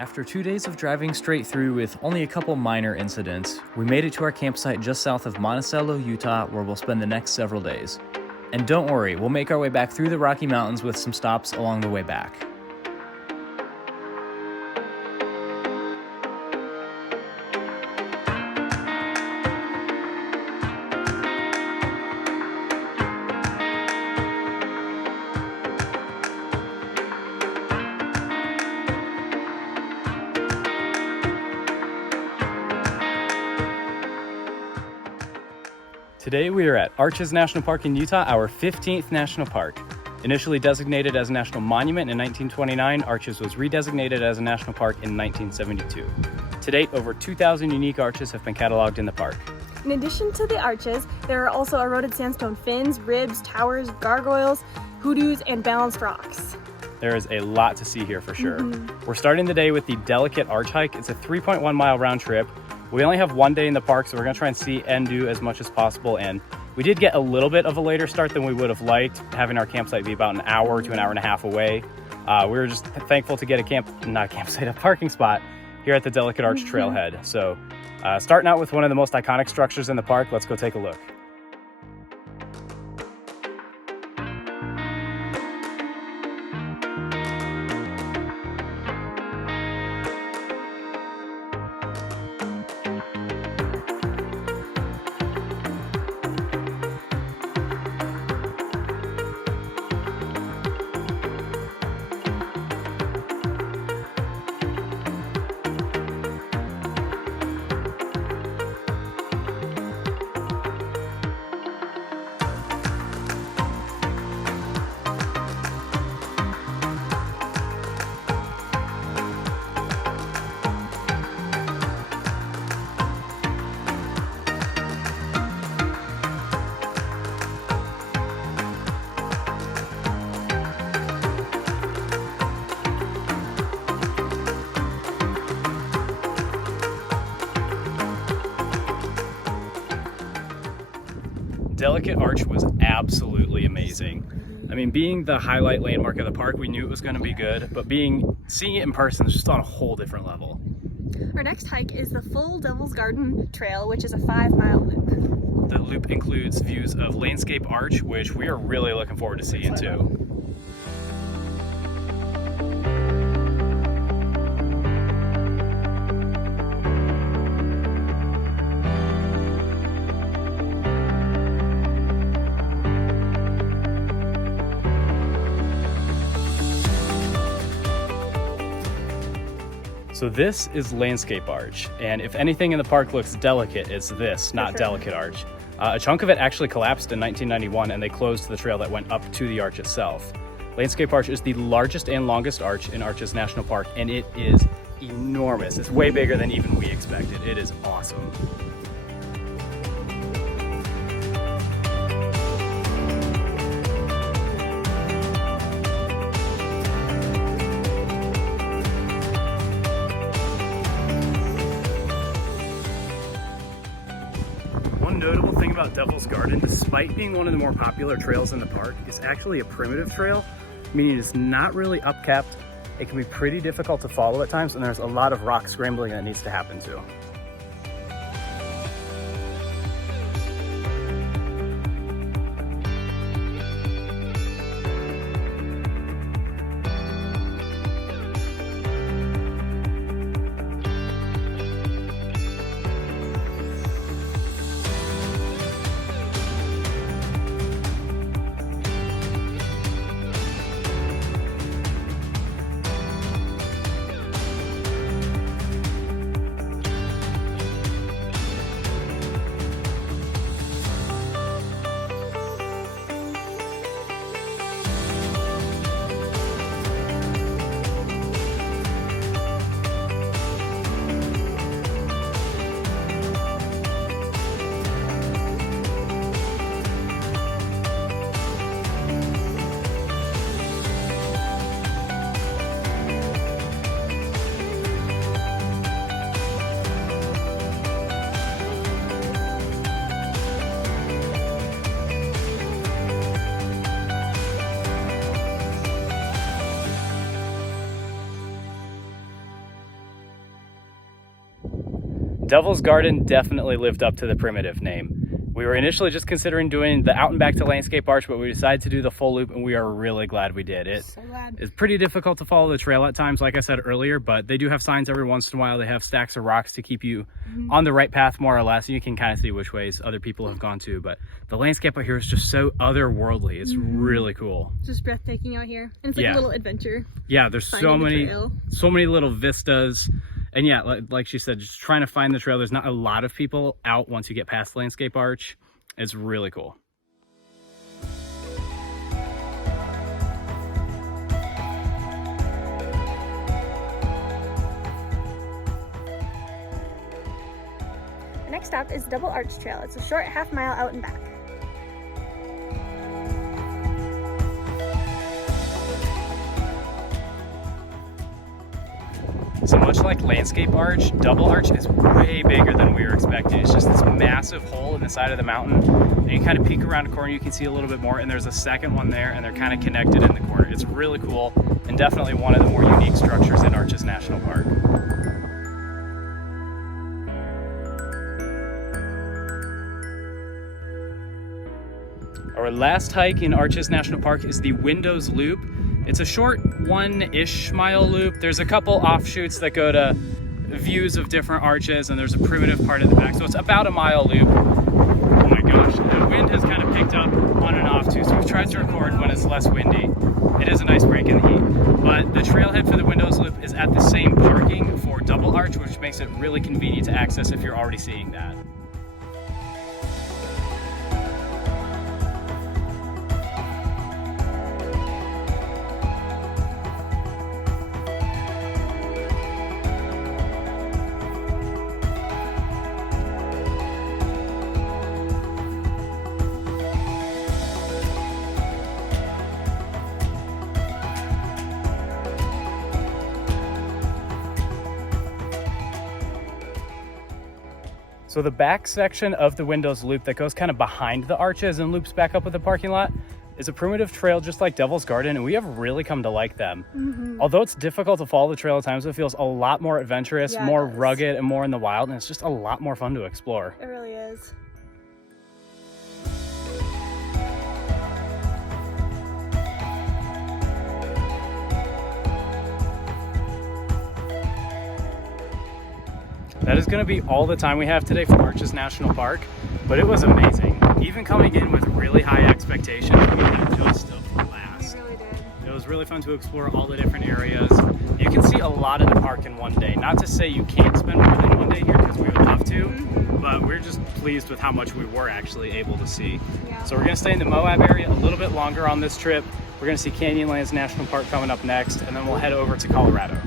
After 2 days of driving straight through with only a couple minor incidents, we made it to our campsite just south of Monticello, Utah, where we'll spend the next several days. And don't worry, we'll make our way back through the Rocky Mountains with some stops along the way back. Today we are at Arches National Park in Utah, our 15th national park. Initially designated as a national monument in 1929, Arches was redesignated as a national park in 1972. To date, over 2,000 unique arches have been cataloged in the park. In addition to the arches, there are also eroded sandstone fins, ribs, towers, gargoyles, hoodoos, and balanced rocks. There is a lot to see here for sure. We're starting the day with the Delicate Arch hike. It's a 3.1 mile round trip. We only have one day in the park, so we're gonna try and see and do as much as possible. And we did get a little bit of a later start than we would have liked, having our campsite be about an hour to an hour and a half away. We were just thankful to get a parking spot here at the Delicate Arch trailhead. So starting out with one of the most iconic structures in the park, let's go take a look. Delicate Arch was absolutely amazing. I mean, being the highlight landmark of the park, we knew it was going to be good, but seeing it in person is just on a whole different level. Our next hike is the Full Devil's Garden Trail, which is a 5-mile loop. The loop includes views of Landscape Arch, which we are really looking forward to seeing too. So this is Landscape Arch, and if anything in the park looks delicate, it's this, not Delicate Arch. A chunk of it actually collapsed in 1991, and they closed the trail that went up to the arch itself. Landscape Arch is the largest and longest arch in Arches National Park, and it is enormous. It's way bigger than even we expected. It is awesome. One notable thing about Devil's Garden, despite being one of the more popular trails in the park, is actually a primitive trail, meaning it's not really upkept. It can be pretty difficult to follow at times, and there's a lot of rock scrambling that needs to happen too. Devil's Garden definitely lived up to the primitive name. We were initially just considering doing the out and back to landscape arch, but we decided to do the full loop, and we are really glad we did it. So glad. It's pretty difficult to follow the trail at times, like I said earlier, but they do have signs every once in a while. They have stacks of rocks to keep you on the right path, more or less, and you can kind of see which ways other people have gone to. But the landscape out here is just so otherworldly. It's really cool. It's just breathtaking out here. And it's like a little adventure. Yeah, there's so many little vistas. And yeah, like she said, just trying to find the trail. There's not a lot of people out once you get past the landscape arch. It's really cool. The next stop is Double Arch Trail. It's a short half-mile out and back. So much like landscape arch, double arch is way bigger than we were expecting. It's just this massive hole in the side of the mountain, and you kind of peek around a corner, you can see a little bit more, and there's a second one there, and they're kind of connected in the corner. It's really cool, and definitely one of the more unique structures in Arches National Park. Our last hike in Arches National Park is the Windows Loop. It's a short 1-ish mile loop. There's a couple offshoots that go to views of different arches, and there's a primitive part at the back. So it's about a mile loop. Oh my gosh, the wind has kind of picked up on and off too, so we've tried to record when it's less windy. It is a nice break in the heat. But the trailhead for the Windows Loop is at the same parking for Double Arch, which makes it really convenient to access if you're already seeing that. So the back section of the Windows Loop that goes kind of behind the arches and loops back up with the parking lot is a primitive trail just like Devil's Garden, and we have really come to like them. Although it's difficult to follow the trail at times, it feels a lot more adventurous, more rugged, and more in the wild, and it's just a lot more fun to explore. It really is. That is going to be all the time we have today for Arches National Park, but it was amazing. Even coming in with really high expectations, we had just a blast. We really did. It was really fun to explore all the different areas. You can see a lot of the park in one day. Not to say you can't spend more than one day here, because we would love to, but we're just pleased with how much we were actually able to see. Yeah. So we're going to stay in the Moab area a little bit longer on this trip. We're going to see Canyonlands National Park coming up next, and then we'll head over to Colorado.